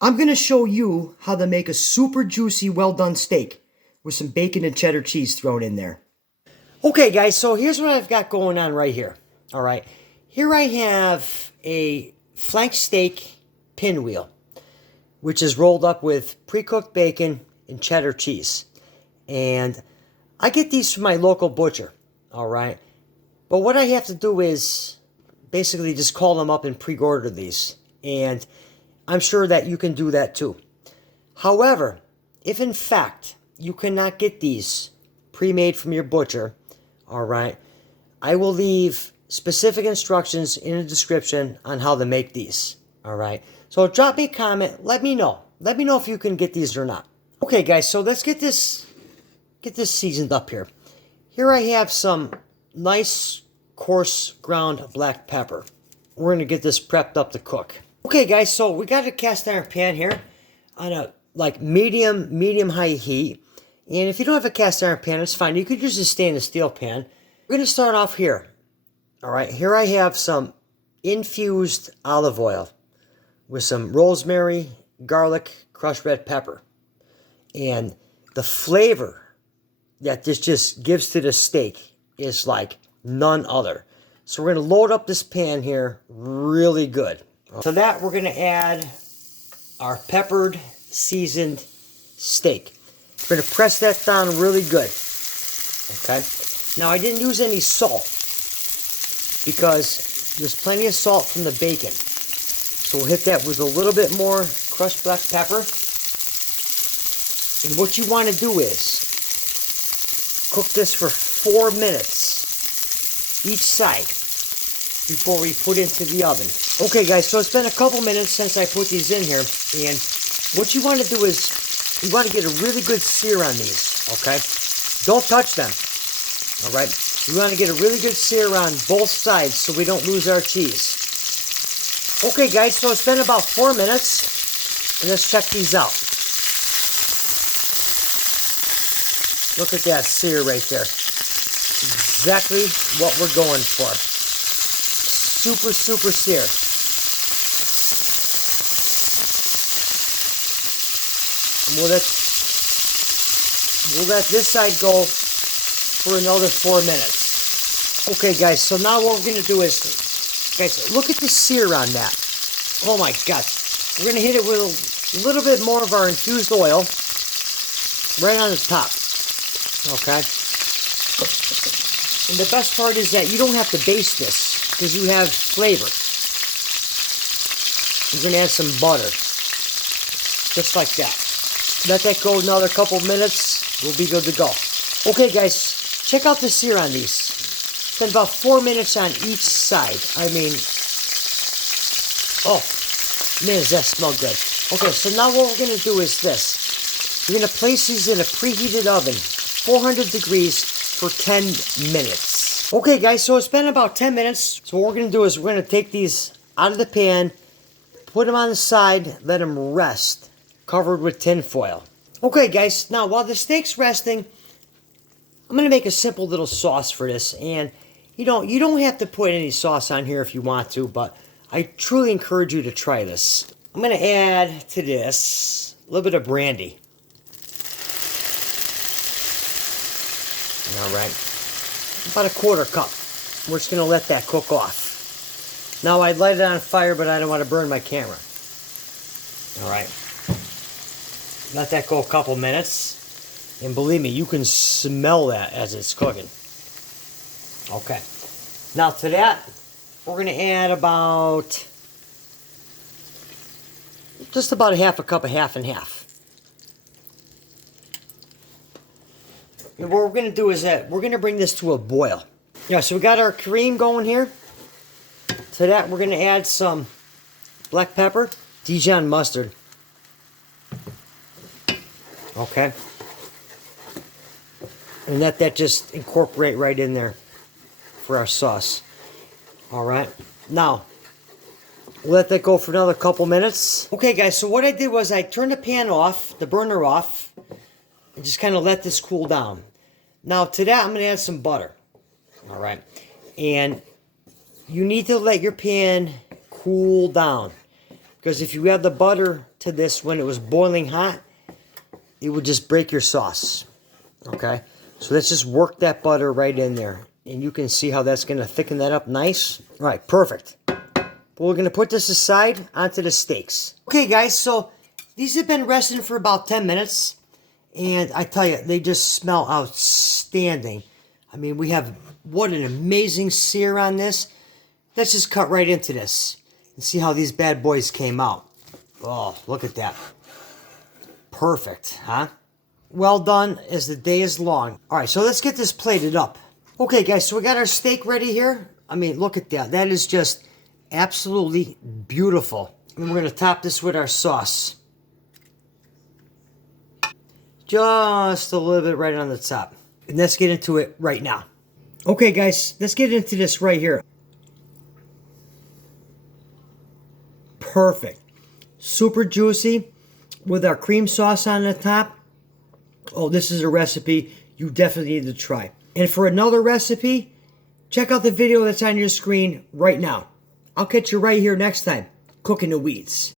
I'm going to show you how to make a super juicy, well done steak with some bacon and cheddar cheese thrown in there. Okay guys, so here's what I've got going on right here. All right, here I have a flank steak pinwheel, which is rolled up with pre-cooked bacon and cheddar cheese. And I get these from my local butcher, all right? But what I have to do is basically just call them up and pre-order these. And I'm sure that you can do that too. However, if in fact you cannot get these pre-made from your butcher, all right, I will leave specific instructions in the description on how to make these, all right? So drop me a comment, let me know. Let me know if you can get these or not. Okay guys, so let's get this seasoned up here. Here I have some nice coarse ground black pepper. We're going to get this prepped up to cook. Okay guys, so we got a cast iron pan here on a like medium high heat. And if you don't have a cast iron pan, it's fine. You could use a stainless steel pan. We're going to start off here. All right, here I have some infused olive oil with some rosemary, garlic, crushed red pepper. And the flavor that this just gives to the steak is like none other. So we're going to load up this pan here really good. To that, we're going to add our peppered, seasoned steak. We're going to press that down really good. Okay. Now, I didn't use any salt because there's plenty of salt from the bacon. So we'll hit that with a little bit more crushed black pepper. And what you want to do is cook this for 4 minutes each side before we put into the oven. Okay guys, so it's been a couple minutes since I put these in here, and what you want to do is you want to get a really good sear on these, okay? Don't touch them, all right? We want to get a really good sear on both sides so we don't lose our cheese. Okay guys, so it's been about 4 minutes, and let's check these out. Look at that sear right there. Exactly what we're going for. Super sear. And we'll let this side go for another 4 minutes. Okay guys, so now what we're going to do is, guys, look at the sear on that. Oh my God. We're going to hit it with a little bit more of our infused oil right on the top. Okay. And the best part is that you don't have to baste this because you have flavor. You're going to add some butter. Just like that. Let that go another couple minutes. We'll be good to go. Okay guys, check out the sear on these. It's been about 4 minutes on each side. I mean, oh, man, does that smell good. Okay, so now what we're going to do is this. We're going to place these in a preheated oven, 400 degrees for 10 minutes. Okay guys, so it's been about 10 minutes. So what we're going to do is we're going to take these out of the pan, put them on the side, let them rest, covered with tin foil. Okay guys, now while the steak's resting, I'm going to make a simple little sauce for this. And you don't have to put any sauce on here if you want to, but I truly encourage you to try this. I'm going to add to this a little bit of brandy. All right, about a 1/4 cup. We're just going to let that cook off. Now I light it on fire, but I don't want to burn my camera. All right, let that go a couple minutes, and believe me, you can smell that as it's cooking. Okay, now to that, we're going to add just about a 1/2 cup of half and half. And what we're going to do is that we're going to bring this to a boil. Yeah, so we got our cream going here. To that, we're going to add some black pepper, Dijon mustard. Okay. And let that just incorporate right in there for our sauce. All right. Now, let that go for another couple minutes. Okay, guys, so what I did was I turned the pan off, the burner off, and just kind of let this cool down. Now, to that, I'm going to add some butter. All right. And you need to let your pan cool down, Because if you add the butter to this when it was boiling hot, it would just break your sauce. Okay? So let's just work that butter right in there. And you can see how that's going to thicken that up nice. All right, perfect. Well, we're going to put this aside onto the steaks. Okay, guys, so these have been resting for about 10 minutes. And I tell you, they just smell outstanding. I mean, we have, what an amazing sear on this. Let's just cut right into this and see how these bad boys came out. Oh, look at that. Perfect, huh? Well done as the day is long. All right, so let's get this plated up. Okay, guys, so we got our steak ready here. I mean, look at that. That is just absolutely beautiful. And we're going to top this with our sauce. Just a little bit right on the top. And let's get into it right now. Okay, guys, let's get into this right here. Perfect. Super juicy with our cream sauce on the top. Oh, this is a recipe you definitely need to try. And for another recipe, check out the video that's on your screen right now. I'll catch you right here next time, cooking the weeds.